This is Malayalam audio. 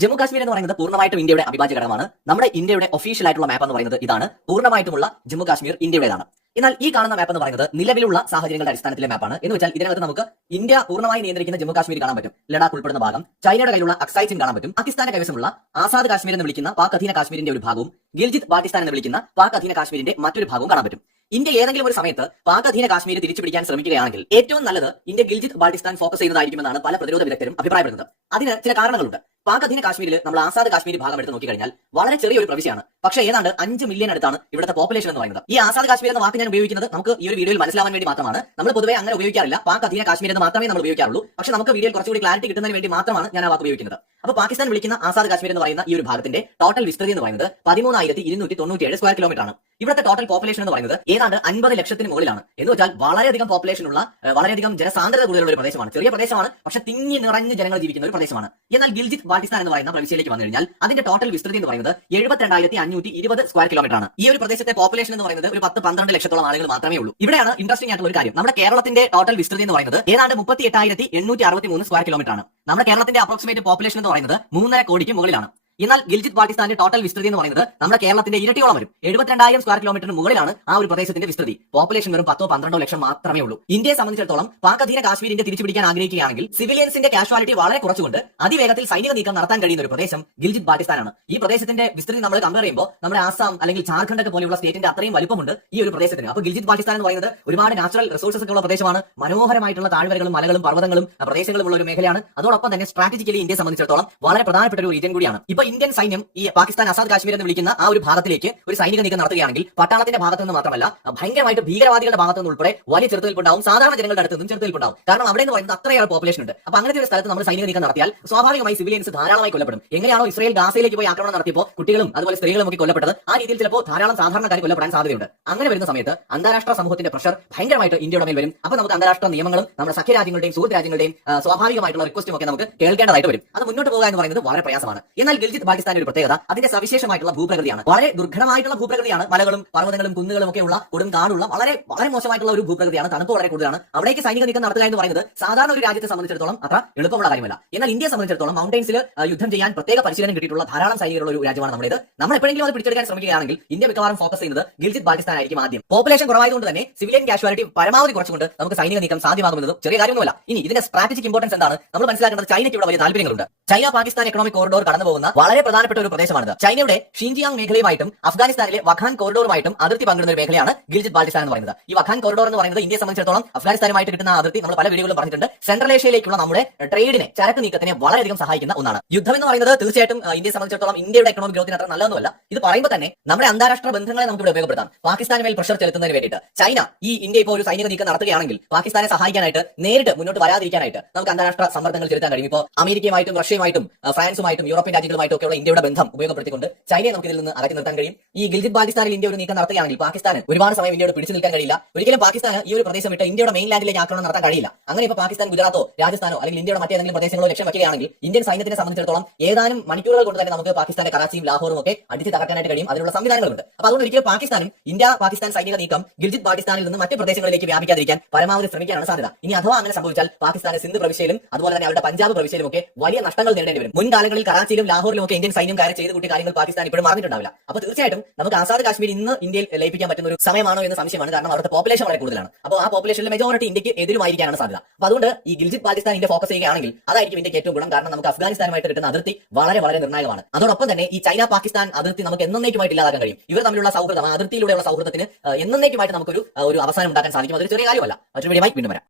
ജമ്മു കാശ്മീർ എന്ന് പറയുന്നത് പൂർണ്ണമായിട്ടും ഇന്ത്യയുടെ അവിഭാജ്യ ഘടകമാണ്. നമ്മുടെ ഇന്ത്യയുടെ ഒഫീഷ്യൽ ആയിട്ടുള്ള മാപ്പ് എന്ന് പറയുന്നത് ഇതാണ്. പൂർണ്ണമായിട്ടുമുള്ള ജമ്മു കാശ്മീർ ഇന്ത്യയുടേതാണ്. എന്നാൽ ഈ കാണുന്ന മാപ്പ് എന്ന് പറയുന്നത് നിലവിലുള്ള സാഹചര്യങ്ങളുടെ അടിസ്ഥാനത്തിലെ മാപ്പാണ്. എന്ന് വെച്ചാൽ ഇതിനകത്ത് നമുക്ക് ഇന്ത്യ പൂർണ്ണമായി നിയന്ത്രിക്കുന്ന ജമ്മു കാശ്മീർ കാണാൻ പറ്റും, ലഡാക്ക് ഉൾപ്പെടുന്ന ഭാഗം, ചൈനയുടെ കയ്യിലുള്ള അക്സൈ ചിൻ കാണാൻ പറ്റും, പാകിസ്ഥാന്റെ കൈവശമുള്ള ആസാദ് കാശ്മീർ എന്ന് വിളിക്കുന്ന പാക് അധീന കാശ്മീരിന്റെ ഒരു ഭാഗവും ഗിൽജിത് ബാൾട്ടിസ്ഥാൻ എന്ന് വിളിക്കുന്ന പാക് അധീന കാശ്മീരിന്റെ മറ്റൊരു ഭാഗവും കാണാൻ പറ്റും. ഇന്ത്യ ഏതെങ്കിലും ഒരു സമയത്ത് പാക് അധീന കാശ്മീർ തിരിച്ചുപിടിക്കാൻ ശ്രമിക്കുകയാണെങ്കിൽ ഏറ്റവും നല്ലത് ഇന്ത്യ ഗിൽജിത് ബാൾട്ടിസ്ഥാൻ ഫോക്കസ് ചെയ്യുന്നതായിരിക്കുമെന്നാണ് പല പ്രതിരോധ വിദഗ്ധരും അഭിപ്രായപ്പെടുന്നത്. അതിന് ചില കാരണങ്ങളുണ്ട്. പാക് അധീന കാശ്മീരിൽ നമ്മൾ ആസാദ് കാശ്മീർ ഭാഗം എടുത്ത് നോക്കിക്കഴിഞ്ഞാൽ വളരെ ചെറിയൊരു പ്രവിശ്യയാണ്. പക്ഷേ ഏതാണ്ട് 5 മില്യൺ അടുത്താണ് ഇവിടുത്തെ പോപ്പുലേഷൻ എന്ന് പറയുന്നത്. ഈ ആസാദ് കാശ്മീർ എന്ന വാക്ക് ഞാൻ ഉപയോഗിക്കുന്നത് നമുക്ക് ഈ ഒരു വീഡിയോയിൽ മനസ്സിലാവാൻ വേണ്ടി മാത്രമാണ്. നമ്മൾ പൊതുവെ അങ്ങനെ ഉപയോഗിക്കാറില്ല. പാക് അധീന കാശ്മീർ എന്ന് മാത്രമേ നമ്മൾ ഉപയോഗിക്കാറുള്ളൂ. പക്ഷേ നമുക്ക് വീഡിയോയിൽ കുറച്ചുകൂടി ക്ലാരിറ്റി കിട്ടുന്നതിന് വേണ്ടി മാത്രമാണ് ഞാൻ ആ വാക്ക് ഉപയോഗിക്കുന്നത്. അപ്പോൾ പാകിസ്ഥാൻ വിളിക്കുന്ന ആസാദ് കാശ്മീർ എന്ന് പറയുന്ന ഈ ഒരു ഭാഗത്തിന്റെ ടോട്ടൽ വിസ്തൃതി എന്ന് പറയുന്നത് 13,297 സ്ക്വയർ കിലോമീറ്റർ ആണ്. ഇവിടുത്തെ ടോട്ടൽ പോപ്പുലേഷൻ എന്ന് പറയുന്നത് ഏതാണ്ട് 50 ലക്ഷത്തിന് മുകളിലാണ്. എന്ന് വെച്ചാൽ വളരെയധികം പോപ്പുലേഷൻ ഉള്ള, വളരെയധികം ജനസാന്ദ്രത കൂടുതലുള്ള ഒരു പ്രദേശമാണ്. ചെറിയ പ്രദേശമാണ്, പക്ഷേ തിങ്ങി നിറഞ്ഞ് ജനങ്ങൾ ജീവിക്കുന്ന ഒരു പ്രദേശമാണ്. എന്നാൽ ഗിൽജിത് ബാൾട്ടിസ്ഥാൻ എന്ന് പറയുന്ന പ്രവിശ്യയിലേക്ക് വന്നു കഴിഞ്ഞാൽ അതിന്റെ ടോട്ടൽ വിസ്തൃതി എന്ന് പറയുന്നത് 72,520 സ്ക്വയർ കിലോമീറ്റർ ആണ്. ഈ ഒരു പ്രദേശത്തെ പോപ്പുലേഷൻ എന്ന് പറയുന്നത് ഒരു 10-12 ലക്ഷത്തോളം ആളുകൾ മാത്രമേ ഉള്ളൂ. ഇവിടെയാണ് ഇൻട്രസ്റ്റിംഗ് ആയിട്ടുള്ള ഒരു കാര്യം. നമ്മുടെ കേരളത്തിന്റെ ടോട്ടൽ വിസ്തൃതി എന്ന് പറയുന്നത് ഏതാണ്ട് 38,863 സ്ക്വയർ കിലോമീറ്റർ ആണ്. നമ്മുടെ കേരളത്തിന്റെ അപ്രോക്സിമേറ്റ് പോപ്പുലേഷൻ എന്ന് പറയുന്നത് 3.5 കോടിക്ക് മുകളിലാണ്. എന്നാൽ ഗിൽജിത് ബാൾട്ടിസ്ഥാന്റെ ടോട്ടൽ വിസ്തൃതി എന്ന് പറയുന്നത് നമ്മുടെ കേരളത്തിന്റെ ഇരട്ടിയോളം വരും. 72,000 സ്ക്വയർ കിലോമീറ്ററിന് മുകളിലാണ് ആ ഒരു പ്രദേശത്തിന്റെ വിസ്തൃതി. പോപ്പുലേഷൻ വെറും 10-12 ലക്ഷം മാത്രമേ ഉള്ളൂ. ഇന്ത്യയെ സംബന്ധിച്ചിടത്തോളം പാക് അധീന കാശ്മീർ ഇന്ത്യ തിരിച്ചുപിടിക്കാൻ ആഗ്രഹിക്കുകയാണെങ്കിൽ സിവിലിയൻസിന്റെ കാഷ്വാലിറ്റി വളരെ കുറച്ചുകൊണ്ട് അതിവേഗത്തിൽ സൈനിക നീക്കം നടത്താൻ കഴിയുന്ന ഒരു പ്രദേശം ഗിൽജിത് ബാൾട്ടിസ്ഥാനാണ്. ഈ പ്രദേശത്തിന്റെ വിസ്തൃതി നമ്മൾ കമ്പയർ ചെയ്യുമ്പോൾ നമ്മുടെ ആസാം അല്ലെങ്കിൽ ജാർഖണ്ഡ് ഒക്കെ പോലെയുള്ള സ്റ്റേറ്റിന്റെ അത്രയും വലുപ്പമുണ്ട് ഈ ഒരു പ്രദേശത്തിന്. അപ്പോൾ ഗിൽജിത് ബാൾട്ടിസ്ഥാൻ എന്ന് പറയുന്നത് ഒരുപാട് നാച്ചുറൽ റിസോഴ്സസ് ഒക്കെ ഉള്ള പ്രദേശമാണ്. മനോഹരമായിട്ടുള്ള താഴ്വരകളും മലകളും പർവ്വതങ്ങളും പ്രദേശങ്ങളും ഉള്ള ഒരു മേഖലയാണ്. അതോടൊപ്പം തന്നെ സ്ട്രാറ്റജിക്കലി ഇന്ത്യയെ സംബന്ധിച്ചിടത്തോളം വളരെ പ്രധാനപ്പെട്ട ഒരു റീജിയൻ കൂടിയാണ്. ഇപ്പൊ ഇന്ത്യൻ സൈന്യം ഈ പാകിസ്ഥാൻ ആസാദ് കാശ്മീർ എന്ന് വിളിക്കുന്ന ആ ഒരു ഭാഗത്തിലേക്ക് ഒരു സൈനിക നീക്കം നടത്തുകയാണെങ്കിൽ പട്ടാളത്തിന്റെ ഭാഗത്തു നിന്ന് മാത്രമല്ല ഭയങ്കരമായിട്ട് ഭീകരവാദികളുടെ ഭാഗത്തു നിന്ന് ഉൾപ്പെടെ വലിയ ചെറുത്തുനിൽപ്പുണ്ടാവും. സാധാരണ ജനങ്ങളുടെ അടുത്ത് നിന്നും ചെറുത്തുനിൽപ്പുണ്ടാവും. കാരണം അവിടെ എന്ന് പറയുന്നത് അത്രയേറെ പോപ്പുലേഷൻ ഉണ്ട്. അപ്പൊ അങ്ങനത്തെ ഒരു സ്ഥലത്ത് നമ്മൾ സൈനിക നീക്കം നടത്തിയാൽ സ്വാഭാവികമായി സിവിലിയൻസ് ധാരാളമായി കൊല്ലപ്പെടും. എങ്ങനെയാണോ ഇസ്രായേൽ ഗാസയിലേക്ക് പോയി ആക്രമണം നടത്തിയപ്പോൾ കുട്ടികളും അതുപോലെ സ്ത്രീകളും ഒക്കെ കൊല്ലപ്പെട്ടത്, ആ രീതിയിൽ ചിലപ്പോൾ ധാരാളം സാധാരണക്കാർ കൊല്ലപ്പെടാൻ സാധ്യതയുണ്ട്. അങ്ങനെ വരുന്ന സമയത്ത് അന്താരാഷ്ട്ര സമൂഹത്തിന്റെ പ്രഷർ ഭയങ്കരമായിട്ട് ഇന്ത്യയുടെ മേൽ വരും. അപ്പൊ നമുക്ക് അന്താരാഷ്ട്ര നിയമങ്ങളും നമ്മുടെ സഖ്യരാജ്യങ്ങളുടെയും സുഹൃത്ത് രാജ്യങ്ങളുടെയും സ്വാഭാവികമായിട്ടുള്ള റിക്വസ്റ്റും ഒക്കെ നമുക്ക് കേൾക്കേണ്ടതായിട്ട് വരും. അത് മുന്നോട്ട് പോകുക എന്ന് പറയുന്നത് വളരെ പ്രയാസമാണ്. എന്നാൽ ഗിൽജിത് ബാൾട്ടിസ്ഥാന്റെ ഒരു പ്രത്യേകത അതിന്റെ സവിശേഷമായിട്ടുള്ള ഭൂപ്രകൃതിയാണ്. വളരെ ദുർഘടമായിട്ടുള്ള ഭൂപ്രകൃതിയാണ്. മലകളും പർവ്വതങ്ങളും കുന്നുകളും ഒക്കെ ഉള്ള കൊടും കാടുള്ള വളരെ വളരെ മോശമായിട്ടുള്ള ഒരു ഭൂപ്രകൃതിയാണ്. തണുപ്പ് വളരെ കൂടുതലാണ്. അവിടേക്ക് സൈനിക നീക്കം നടത്തുക എന്ന് പറയുന്നത് സാധാരണ ഒരു രാജ്യത്തെ സംബന്ധിച്ചിടത്തോളം അത്ര എളുപ്പമുള്ള കാര്യമല്ല. എന്നാൽ ഇന്ത്യയെ സംബന്ധിച്ചിടത്തോളം മൗണ്ടൻസിൽ യുദ്ധം ചെയ്യാൻ പ്രത്യേക പരിശീലനം കിട്ടിയിട്ടുള്ള ധാരാളം സൈനികരുള്ള ഒരു രാജ്യമാണ് നമ്മുടേത്. നമ്മൾ എപ്പോഴെങ്കിലും അത് പിടിച്ചെടുക്കാൻ ശ്രമിക്കുകയാണെങ്കിൽ ഇന്ത്യ മിക്കവാറും ഫോക്കസ് ചെയ്യുന്നത് ഗിൽജിത് ബാൾട്ടിസ്ഥാൻ ആയിരിക്കും ആദ്യം. പോപ്പുലേഷൻ കുറവായതുകൊണ്ട് തന്നെ സിവിലിയൻ കാഷ്വാലിറ്റി പരമാവധി കുറച്ചുകൊണ്ട് നമുക്ക് സൈനിക നീക്കം സാധ്യമാകുന്നത് ചെറിയ കാര്യമൊന്നുമല്ല. ഇനി ഇതിന്റെ സ്ട്രാറ്റജിക് ഇമ്പോർട്ടൻസ് എന്താണ് നമ്മൾ മനസ്സിലാക്കേണ്ടത്? ചൈനയ്ക്ക് ഇവിടെ വലിയ താല്പര്യങ്ങളുണ്ട്. ചൈന പാകിസ്ഥാൻ എക്കണോമിക് കോറിഡോർ കടന്നു പോകുന്ന വളരെ പ്രധാനപ്പെട്ട ഒരു പ്രദേശമാണിത്. ചൈനയുടെ ഷിൻജിയാങ് മേഖലയുമായിട്ടും അഫ്ഗാനിസ്ഥാനിലെ വഖാൻ കോറിഡോറുമായിട്ടും അതിർത്തി പങ്കിടുന്ന ഒരു മേഖലയാണ് ഗിൽജിത് ബാൾട്ടിസ്ഥാൻ എന്ന് പറയുന്നത്. ഈ വഖാൻ കോറിഡോർ എന്ന് പറയുന്നത് ഇന്ത്യയെ സംബന്ധിച്ചിടത്തോളം അഫ്ഗാനിസ്ഥാനുമായിട്ട് കിട്ടുന്ന അതിർത്തി നമ്മൾ പല വീഡിയോകളും പറഞ്ഞിട്ടുണ്ട്. സെൻട്രൽ ഏഷ്യയിലേക്കുള്ള നമ്മുടെ ട്രേഡിനെ, ചരക്ക് നീക്കത്തിനെ വളരെയധികം സഹായിക്കുന്ന ഒന്നാണ്. യുദ്ധം എന്ന് പറയുന്നത് തീർച്ചയായിട്ടും ഇന്ത്യയെ സംബന്ധിച്ചിടത്തോളം ഇന്ത്യയുടെ എക്കണോമിക് ഗ്രോത്തിന് അത്ര നല്ലതൊന്നുമല്ല. ഇത് പറയുമ്പോൾ തന്നെ നമ്മുടെ അന്താരാഷ്ട്ര ബന്ധങ്ങളെ നമുക്ക് ഇവിടെ ഉപയോഗപ്പെടുത്താം. പാകിസ്ഥാന് മേൽ പ്രഷർ ചെലുത്തുന്നതിന് വേണ്ടിയിട്ട് ചൈന ഈ ഇന്ത്യ ഇപ്പോൾ ഒരു സൈനിക നീക്കം നടത്തുകയാണെങ്കിൽ പാകിസ്ഥാനെ സഹായിക്കാനായിട്ട് നേരിട്ട് മുന്നോട്ട് വരാതിരിക്കാനായിട്ട് നമുക്ക് അന്താരാഷ്ട്ര സമ്മർദ്ദങ്ങൾ ചെലുത്താൻ കഴിയും. ഇപ്പോൾ അമേരിക്കയുമായിട്ടും റഷ്യയുമായിട്ടും ഫ്രാൻസുമായിട്ടും യൂറോപ്യൻ രാജ്യങ്ങളുമായിട്ടും ഒക്കെയുള്ള ഇന്ത്യയുടെ ബന്ധം ഉപയോഗപ്പെടുത്തിക്കൊണ്ട് ചൈനയെ നമുക്ക് ഇതിൽ നിന്ന് അകറ്റി നിർത്താൻ കഴിയും. ഈ ഗിൽജിത് ബാൾട്ടിസ്ഥാനിൽ ഇന്ത്യ ഒരു നീക്കം നടത്തുകയാണെങ്കിൽ പാകിസ്ഥാന് ഒരുപാട് സമയം ഇന്ത്യയോട് പിടിച്ചു നിൽക്കാൻ കഴിയില്ല. ഒരിക്കലും പാകിസ്ഥാന് ഈ ഒരു പ്രദേശം വിട്ട് ഇന്ത്യയുടെ മെയിൻ ലാൻഡിലേക്ക് ആക്രമണം നടത്താൻ കഴിയില്ല. അങ്ങനെ ഇപ്പോൾ പാകിസ്ഥാൻ ഗുജറാത്തോ രാജസ്ഥാനോ അല്ലെങ്കിൽ ഇന്ത്യയുടെ മറ്റേതെങ്കിലും പ്രദേശങ്ങളോ ലക്ഷ്യം വയ്ക്കുകയാണെങ്കിൽ ഇന്ത്യൻ സൈന്യത്തിനെ സംബന്ധിച്ചിടത്തോളം ഏതാനും മണിക്കൂറുകൾ കൊണ്ട് തന്നെ നമുക്ക് പാകിസ്ഥാന്റെ കറാച്ചിയും ലാഹോറും ഒക്കെ അടിച്ച് തകർക്കാനായിട്ട് കഴിയും. അതിനുള്ള സംവിധാനങ്ങളുണ്ട്. അപ്പോൾ അതുകൊണ്ട് ഒരിക്കലും പാകിസ്ഥാനും ഇന്ത്യ പാകിസ്ഥാൻ സൈനിക നീക്കം ഗിൽജിത് ബാൾട്ടിസ്ഥാനിൽ നിന്ന് മറ്റ് പ്രദേശങ്ങളിലേക്ക് വ്യാപിക്കാതിരിക്കാൻ പരമാവധി ശ്രമിക്കാനാണ് സാധ്യത. ഇനി അഥവാ അങ്ങനെ സംഭവിച്ചാൽ പാകിസ്ഥാന് സിന്ധ് പ്രവിശ്യയിലും അതുപോലെ തന്നെ അവരുടെ പഞ്ചാബ് പ്രവിശ്യയിലും ഒക്കെ വലിയ നഷ്ടങ്ങൾ നേരിടേണ്ടി വരും. മുൻകാലങ്ങളിൽ കറാച്ചിയിലും ലാഹോറിലും ഒക്കെ ഇന്ത്യൻ സൈന്യം കാര്യം ചെയ്ത് കൂട്ടിയ കാര്യങ്ങൾ പാകിസ്ഥാൻ ഇപ്പോഴും മറന്നിട്ടുണ്ടാവില്ല. അപ്പോൾ തീർച്ചയായിട്ടും നമുക്ക് ആസാദ് കാശ്മീർ ഇന്ന് ഇന്ത്യയിൽ ലയിപ്പിക്കാൻ പറ്റുന്ന ഒരു സമയമാണോ എന്ന് സംശയമാണ്. കാരണം അവരുടെ പോപ്പുലേഷൻ വളരെ കൂടുതലാണ്. അപ്പോൾ ആ പോപ്പുലേഷനിലെ മെജോറിറ്റി ഇന്ത്യക്ക് എതിരുമായിരിക്കാനാണ് സാധ്യത. അപ്പോൾ അതുകൊണ്ട് ഈ ഗിൽജിത് ബാൾട്ടിസ്ഥാൻ ഇന്ത്യ ഫോക്കസ് ചെയ്യുകയാണെങ്കിൽ അതായിരിക്കും ഇന്ത്യക്ക് ഏറ്റവും ഗുണം. കാരണം നമുക്ക് അഫ്ഗാനിസ്ഥാനുമായിട്ട് കിട്ടുന്ന അതിർത്തി വളരെ വളരെ നിർണായകമാണ്. അതോടൊപ്പം തന്നെ ഈ ചൈന പാകിസ്ഥാൻ അതിർത്തി നമുക്ക് എന്നേക്കുമായിട്ട് ഇല്ലാതാക്കാൻ കഴിയും. ഇവർ തമ്മിലുള്ള സൗഹൃദം, അതിർത്തിയിലൂടെയുള്ള സൗഹൃദത്തിന് എന്നേക്കുമായിട്ട് നമുക്കൊരു അവസാനം ഉണ്ടാക്കാൻ സാധിക്കും. അതൊരു ചെറിയ കാര്യമല്ല. മറ്റൊരു വീഡിയോയുമായി വീണ്ടും വരാം.